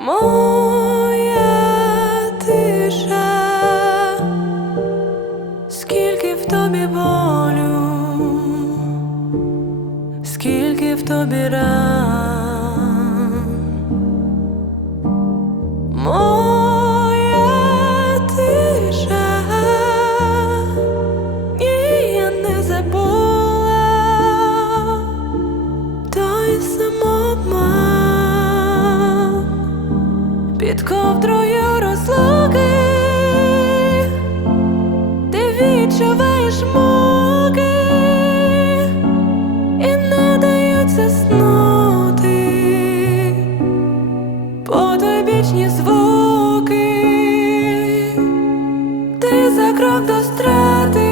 Моя тиша, скільки в тобі болю, скільки в тобі ран. мелодичні звуки, ти за крок до страти,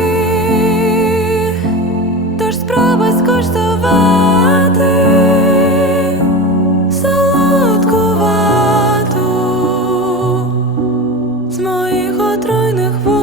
тож спроба скоштувати солодкувату з моїх отруйних вод.